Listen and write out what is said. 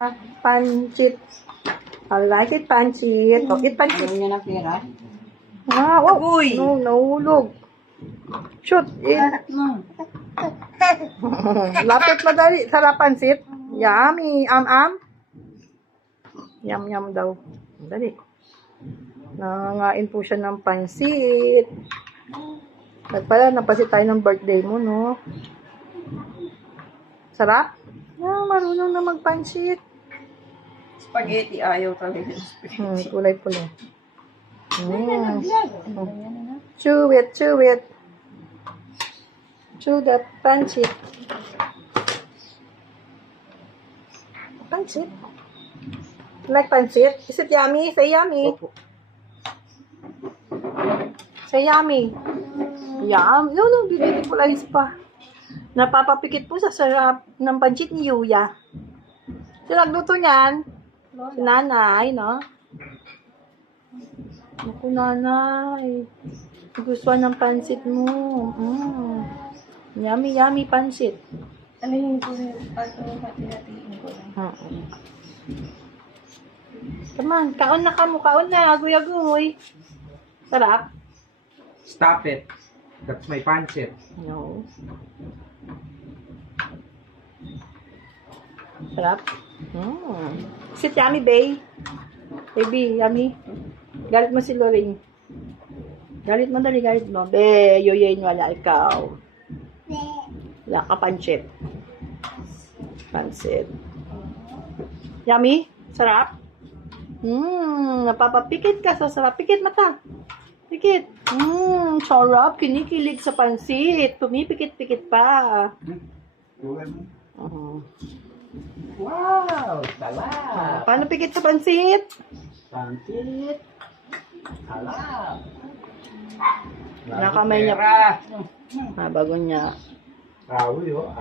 Pancit. I like it, pancit. Oh, eat pancit. Ayaw niya ng pera? Ah, wow. Uy! No, nahulog. Shoot, eat. Lapit madali. Sarap pancit. Yummy. Am-am. Yum-yum daw. Dali. Nangangain po siya ng pansit. At pala, napasit tayo ng birthday mo, no? Sarap? Marunong na magpansit. Spaghetti ayaw talaga. Kulay pula. Chew it, chew it. Chew that pansit. Pansit? Like pansit? Is it yummy? Say yummy. Say yummy. Yum. No, beautiful eyes pa. Napapapikit po sa sarap ng pansit ni Yuya. So, nagluto niyan. Si nanay, no? Ako, nanay. Gustuhan ng pansit mo. Yummy, yummy pansit. Alayin ko rin. Hati-hatiin ko rin. Come on, kaon na ka mo. Kaon na. Agoy-agoy. Sarap? Stop it. That's my pancit. No. Sarap? Is it yummy, babe? Baby, yummy? Galit mo si Lorraine. Galit mo, dali, galit mo. Be, yoyain wala ikaw. Wala ka pancit. Pancit. Yummy? Sarap? Napapapikit ka sa sarap. Pikit mata. Pikit. Sarap. Kinikilig sa pansit. Pumipikit-pikit pa. Wow! Salap! Paano pikit sa pansit? Pancit! Salap! Nakamay niya. Bago niya. Rawi, oh.